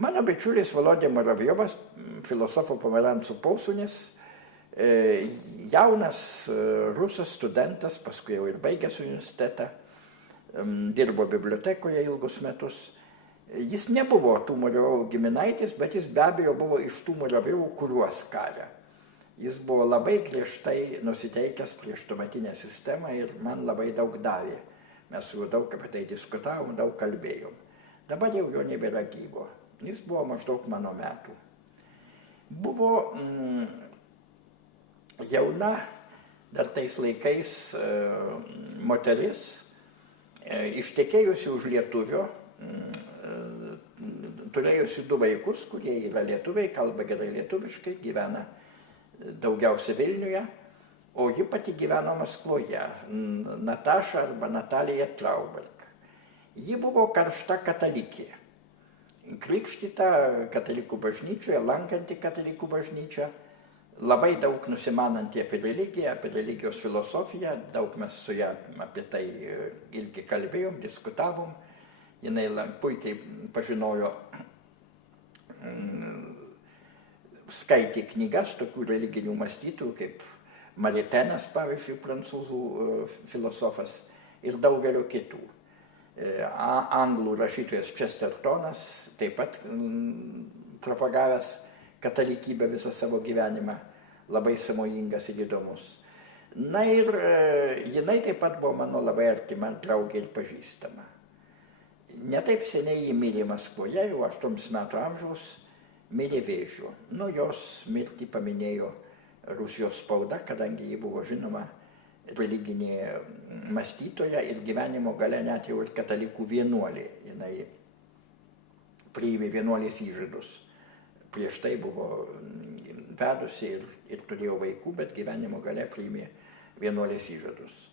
Mano bičiulis Volodė Muravjovas, filosofo Pomeranco posūnis, jaunas rusas studentas, paskui jau ir baigęs universitetą, dirbo bibliotekoje ilgus metus. Jis nebuvo tų Muravjovų giminaitis, bet jis be abejo buvo iš tų Muravjovų, kuriuos karė. Jis buvo labai griežtai nusiteikęs prieš tuometinę sistemą ir man labai daug davė. Mes su juo daug apie tai diskutavom, daug kalbėjom. Dabar jau jo nebėra gyvo. Jis buvo maždaug mano metų. Buvo jauna, dar tais laikais moteris, ištekėjusi už lietuvio, turėjusi 2 vaikus, kurie yra lietuviai, kalba gerai lietuviškai, gyvena daugiausia Vilniuje, o ji pati gyveno Maskvoje, Nataša arba Natalija Trauberg. Ji buvo karšta katalikė, krikštyta katalikų bažnyčioje, lankanti katalikų bažnyčią, labai daug nusimananti apie religiją, apie religijos filosofiją, daug mes su ją apie tai irgi kalbėjom, diskutavom. Jinai puikiai pažinojo, skaitė knygas tokių religinių mąstytojų, kaip Maritenas, pavyzdžiui, prancūzų filosofas, ir daugelio kitų. Anglų rašytojas Chestertonas, taip pat propagavęs katalikybę visą savo gyvenimą, labai sąmojingas ir įdomus. Na ir jinai taip pat buvo mano labai artima draugė ir pažįstama. Netaip seniai ji mirė Maskvoje, jau 8 metų amžiaus, mirė vėžiu. Nu, jos mirtį paminėjo Rusijos spauda, kadangi ji buvo žinoma religinė mąstytoja ir gyvenimo gale net jau ir katalikų vienuolė. Jinai priėmė vienuolės įžadus. Prieš tai buvo vedusi ir turėjo vaikų, bet gyvenimo gale priėmė vienuolės įžadus.